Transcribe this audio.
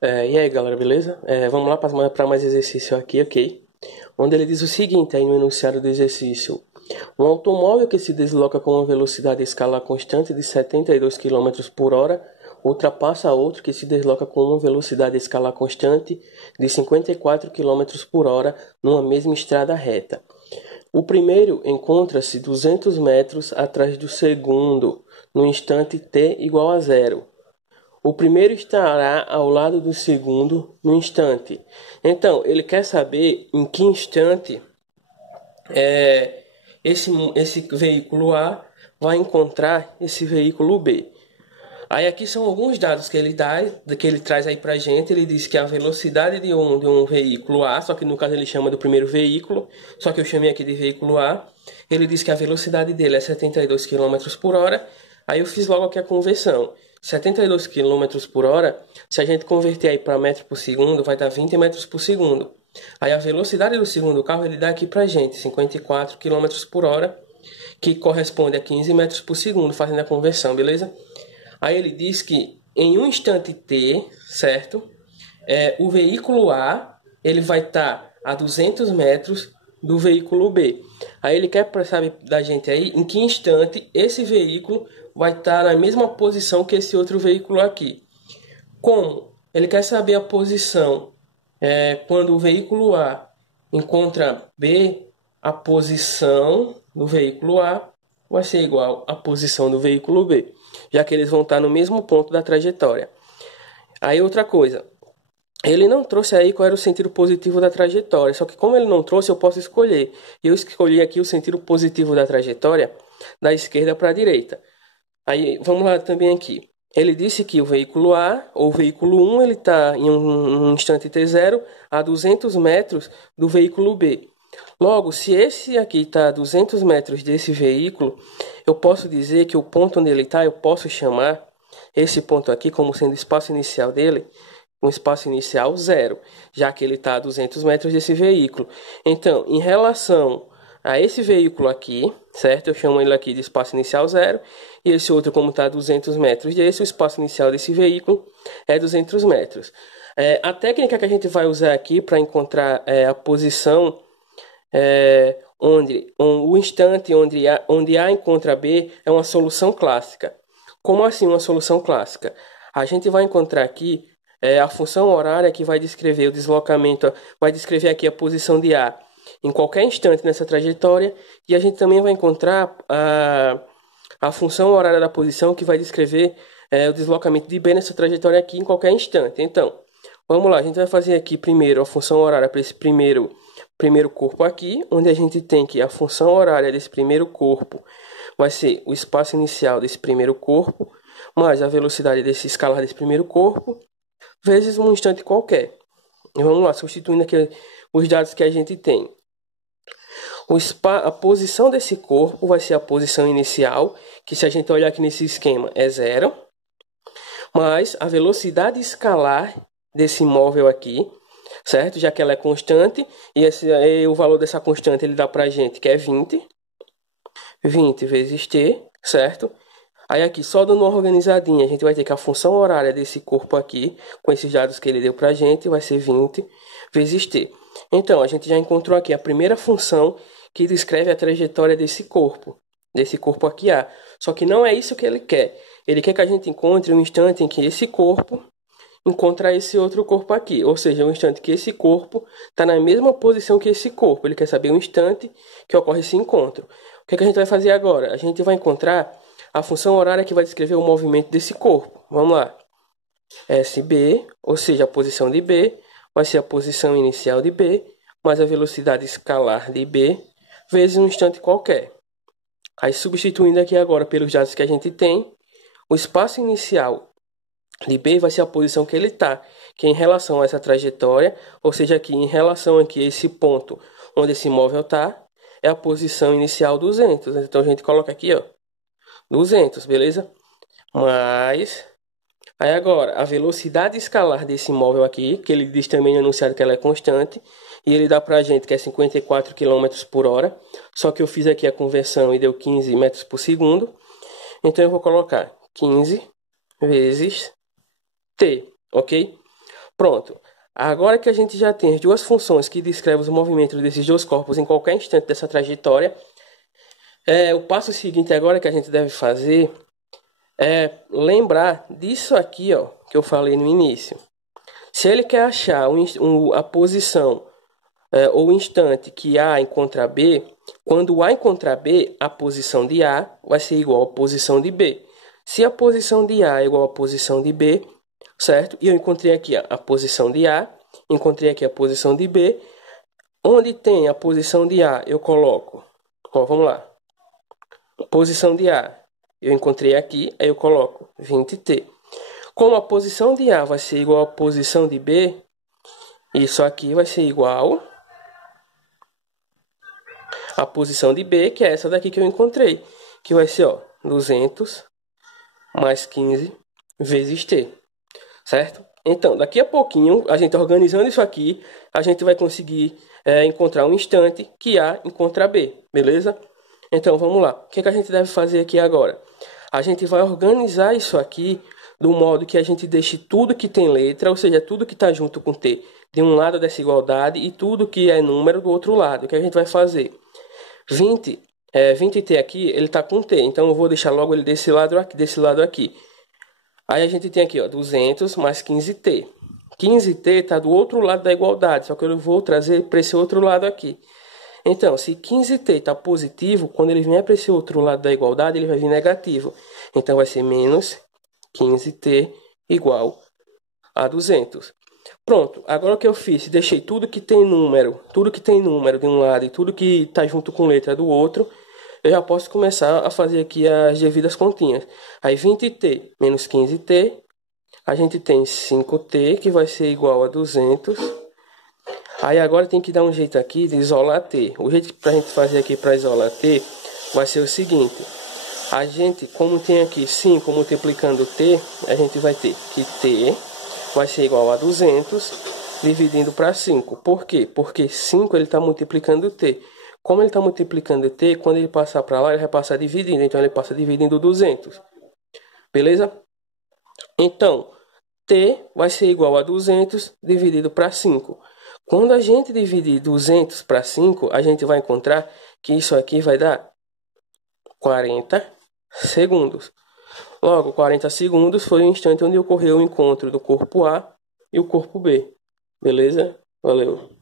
E aí galera, beleza? Vamos lá para mais exercício aqui, ok? Onde ele diz o seguinte, aí no enunciado do exercício: um automóvel que se desloca com uma velocidade escalar constante de 72 km por hora ultrapassa outro que se desloca com uma velocidade escalar constante de 54 km por hora numa mesma estrada reta. O primeiro encontra-se 200 metros atrás do segundo, no instante t igual a zero. O primeiro estará ao lado do segundo no instante. Então, ele quer saber em que instante esse veículo A vai encontrar esse veículo B. Aí aqui são alguns dados que ele traz aí pra gente. Ele diz que a velocidade de um veículo A, só que no caso ele chama do primeiro veículo, só que eu chamei aqui de veículo A. Ele diz que a velocidade dele é 72 km por hora. Aí eu fiz logo aqui a conversão. 72 km por hora, se a gente converter aí para metro por segundo, vai dar 20 metros por segundo. Aí a velocidade do segundo carro ele dá aqui pra gente 54 km por hora, que corresponde a 15 metros por segundo, fazendo a conversão, beleza? Aí ele diz que em um instante t, certo? O veículo A ele vai estar a 200 metros do veículo B. Aí ele quer saber da gente aí em que instante esse veículo vai estar na mesma posição que esse outro veículo aqui. Como? Ele quer saber a posição quando o veículo A encontra B, a posição do veículo A vai ser igual à posição do veículo B, já que eles vão estar no mesmo ponto da trajetória. Aí outra coisa, ele não trouxe aí qual era o sentido positivo da trajetória, só que como ele não trouxe, eu posso escolher. Eu escolhi aqui o sentido positivo da trajetória da esquerda para a direita. Aí vamos lá também aqui. Ele disse que o veículo A, ou o veículo 1, ele está em um instante t0 a 200 metros do veículo B. Logo, se esse aqui está a 200 metros desse veículo, eu posso dizer que o ponto onde ele está, eu posso chamar esse ponto aqui como sendo o espaço inicial dele, um espaço inicial 0, já que ele está a 200 metros desse veículo. Então, em relação a esse veículo aqui, certo? Eu chamo ele aqui de espaço inicial 0, e esse outro, como está a 200 metros desse, o espaço inicial desse veículo é 200 metros. A técnica que a gente vai usar aqui para encontrar a posição o instante onde A encontra B é uma solução clássica. Como assim uma solução clássica? A gente vai encontrar aqui a função horária que vai descrever o deslocamento, vai descrever aqui a posição de A em qualquer instante nessa trajetória, e a gente também vai encontrar a função horária da posição que vai descrever o deslocamento de B nessa trajetória aqui em qualquer instante. Então, vamos lá, a gente vai fazer aqui primeiro a função horária para esse primeiro corpo aqui, onde a gente tem que a função horária desse primeiro corpo vai ser o espaço inicial desse primeiro corpo, mais a velocidade desse escalar desse primeiro corpo, vezes um instante qualquer. E vamos lá, substituindo aqui os dados que a gente tem. A posição desse corpo vai ser a posição inicial, que se a gente olhar aqui nesse esquema é 0, mais a velocidade escalar desse móvel aqui, certo? Já que ela é constante, e o valor dessa constante ele dá pra gente que é 20 vezes t, certo? Aí aqui, só dando uma organizadinha, a gente vai ter que a função horária desse corpo aqui, com esses dados que ele deu pra gente, vai ser 20 vezes t. Então, a gente já encontrou aqui a primeira função que descreve a trajetória desse corpo aqui A. Só que não é isso que ele quer. Ele quer que a gente encontre um instante em que esse corpo encontra esse outro corpo aqui, ou seja, um instante que esse corpo está na mesma posição que esse corpo. Ele quer saber o instante que ocorre esse encontro. O que a gente vai fazer agora? A gente vai encontrar a função horária que vai descrever o movimento desse corpo. Vamos lá. SB, ou seja, a posição de B, vai ser a posição inicial de B, mais a velocidade escalar de B, vezes um instante qualquer. Aí, substituindo aqui agora pelos dados que a gente tem, o espaço inicial de B vai ser a posição que ele está, que é em relação a essa trajetória, ou seja, aqui em relação aqui a esse ponto onde esse móvel está, é a posição inicial 200. Então a gente coloca aqui, ó, 200, beleza? Mas aí agora, a velocidade escalar desse móvel aqui, que ele diz também no enunciado que ela é constante, e ele dá pra gente que é 54 km por hora, só que eu fiz aqui a conversão e deu 15 metros por segundo, então eu vou colocar 15 vezes t, ok? Pronto. Agora que a gente já tem as duas funções que descrevem os movimentos desses dois corpos em qualquer instante dessa trajetória, o passo seguinte agora que a gente deve fazer é lembrar disso aqui, ó, que eu falei no início. Se ele quer achar a posição ou instante que A encontra B, quando A encontrar B, a posição de A vai ser igual à posição de B. Se a posição de A é igual à posição de B, certo? E eu encontrei aqui a posição de A, encontrei aqui a posição de B. Onde tem a posição de A, eu coloco. Ó, vamos lá. Posição de A, eu encontrei aqui, aí eu coloco 20t. Como a posição de A vai ser igual à posição de B, isso aqui vai ser igual à posição de B, que é essa daqui que eu encontrei, que vai ser, ó, 200 mais 15 vezes t, certo? Então, daqui a pouquinho, a gente organizando isso aqui, a gente vai conseguir encontrar um instante que A encontra B, beleza? Então, vamos lá. O que a gente deve fazer aqui agora? A gente vai organizar isso aqui do modo que a gente deixe tudo que tem letra, ou seja, tudo que está junto com t, de um lado dessa igualdade, e tudo que é número do outro lado. O que a gente vai fazer? 20t aqui, ele está com t, então eu vou deixar logo ele desse lado aqui. Aí a gente tem aqui, ó, 200 mais 15t. 15t está do outro lado da igualdade, só que eu vou trazer para esse outro lado aqui. Então, se 15t está positivo, quando ele vier para esse outro lado da igualdade, ele vai vir negativo. Então, vai ser menos 15t igual a 200. Pronto, agora o que eu fiz? Deixei tudo que tem número de um lado e tudo que está junto com letra do outro. Eu já posso começar a fazer aqui as devidas continhas. Aí 20t menos 15t, a gente tem 5t, que vai ser igual a 200. Aí agora tem que dar um jeito aqui de isolar t. O jeito para a gente fazer aqui para isolar t vai ser o seguinte. A gente, como tem aqui 5 multiplicando t, a gente vai ter que t vai ser igual a 200 dividindo para 5. Por quê? Porque 5 ele está multiplicando t. Como ele está multiplicando t, quando ele passar para lá, ele vai passar dividindo. Então, ele passa dividindo 200. Beleza? Então, t vai ser igual a 200 dividido para 5. Quando a gente dividir 200 para 5, a gente vai encontrar que isso aqui vai dar 40 segundos. Logo, 40 segundos foi o instante onde ocorreu o encontro do corpo A e o corpo B. Beleza? Valeu!